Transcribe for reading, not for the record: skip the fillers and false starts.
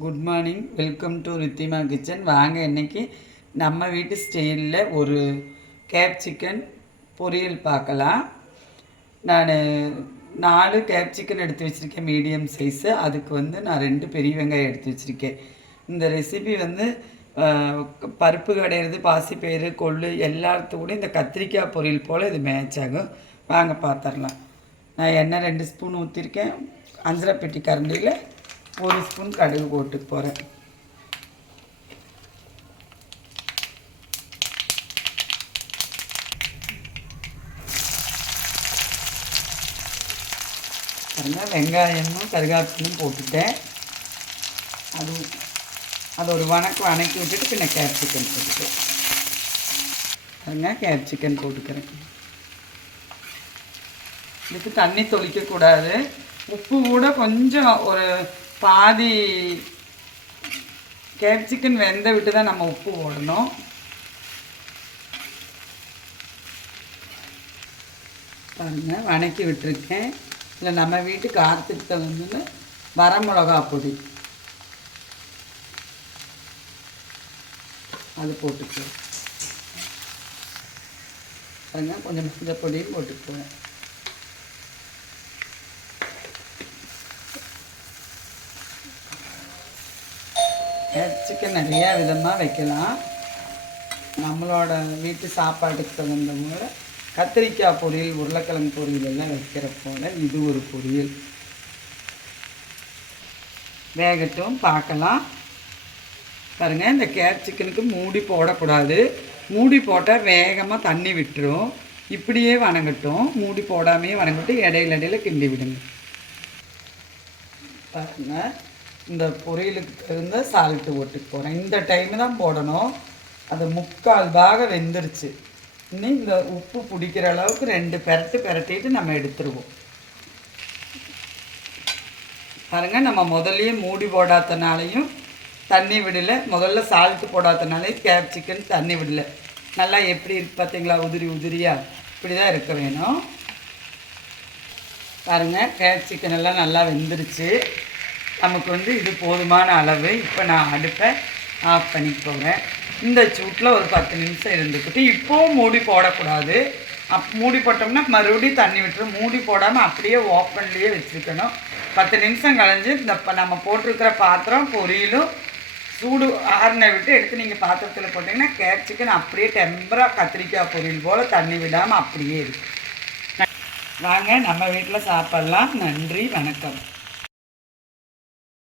Good morning, welcome to Ridhima kitchen. வாங்க இன்றைக்கி நம்ம வீட்டு ஸ்டைலில் ஒரு கேப்சிக்கன் பொரியல் பார்க்கலாம். நான் 4 கேப்சிக்கன் எடுத்து வச்சுருக்கேன், மீடியம் சைஸு. அதுக்கு நான் 2 பெரிய வெங்காயம் எடுத்து வச்சுருக்கேன். இந்த ரெசிபி பருப்பு கடையிறது, பாசிப்பயிறு, கொள்ளு எல்லாத்துக்கூட இந்த கத்திரிக்காய் பொரியல் போல் இது மேட்ச் ஆகும். வாங்க பார்த்துடலாம். நான் எண்ணெய் 2 ஸ்பூன் ஊற்றிருக்கேன். அஞ்சரை பெட்டி கரண்டியில் 1 ஸ்பூன் கடுகு போட்டு போகிறேன். பாருங்கள், வெங்காயமும் கருகாப்பிலும் போட்டுட்டேன். அது ஒரு வணக்கி விட்டுட்டு பின்ன கேப்சிக்கன் போட்டுட்டேன். பாருங்கள், கேப்சிக்கன் போட்டுக்கிறேன். இதுக்கு தண்ணி தொளிக்கக்கூடாது. உப்பு கூட கொஞ்சம் ஒரு பாதி கேப்சிக்கன் வெந்த விட்டு தான் நம்ம உப்பு போடணும். பாருங்கள், வணக்கி விட்டுருக்கேன். இல்லை நம்ம வீட்டு காரத்துக்கு தகுந்த வரமிளகா பொடி அது போட்டுக்குவேன். பாருங்கள், கொஞ்சம் மஞ்சள் பொடியும் போட்டுக்குவேன். கேப்சிக்கன் நிறையா விதமாக வைக்கலாம். நம்மளோட வீட்டு சாப்பாட்டுக்கு தகுந்த முறை கத்திரிக்காய் பொரியல், உருளைக்கிழங்கு பொரியல் எல்லாம் வைக்கிற போல் இது ஒரு பொரியல். வேகட்டும், பார்க்கலாம். பாருங்கள், இந்த கேப்சிக்கனுக்கு மூடி போடக்கூடாது. மூடி போட்டால் வேகமாக தண்ணி விட்டுரும். இப்படியே வணங்கட்டும். மூடி போடாமையே வணங்கட்டும். இடையில கிண்டி விடுங்க. பாருங்கள், இந்த பொரியலுக்கு தகுந்த சால்ட்டு போட்டுக்கு போகிறேன். இந்த டைமு தான் போடணும். அது 3/4 பாகம் வெந்துருச்சு. இன்னும் இந்த உப்பு பிடிக்கிற அளவுக்கு 2 பெரட்டிட்டு நம்ம எடுத்துருவோம். பாருங்கள், நம்ம முதல்லையே மூடி போடாதனாலையும் தண்ணி விடலை, முதல்ல சால்ட்டு போடாதனாலையும் கேப்சிக்கன் தண்ணி விடலை. நல்லா எப்படி இருக்கு பார்த்தீங்களா? உதிரியாக இப்படி தான் இருக்க வேணும். பாருங்கள், கேப்சிக்கன் எல்லாம் நல்லா வெந்துருச்சு. நமக்கு இது போதுமான அளவு. இப்போ நான் அடுப்பை ஆஃப் பண்ணி போகிறேன். இந்த சூட்டில் ஒரு 10 நிமிஷம் இருந்துக்கிட்டு இப்போவும் மூடி போடக்கூடாது. மூடி போட்டோம்னா மறுபடியும் தண்ணி விட்டுரும். மூடி போடாமல் அப்படியே ஓப்பன்லேயே வச்சுருக்கணும். 10 நிமிஷம் கழிஞ்சு நம்ம போட்டிருக்கிற பாத்திரம் பொரியலும் சூடு ஆறுனை விட்டு எடுத்து நீங்கள் பாத்திரத்தில் போட்டிங்கன்னா கேப்சிக்கன் அப்படியே டெம்பராக கத்திரிக்காய் பொரியல் போல் தண்ணி விடாமல் அப்படியே இருக்குது. வாங்க நம்ம வீட்டில் சாப்பிட்லாம். நன்றி, வணக்கம்.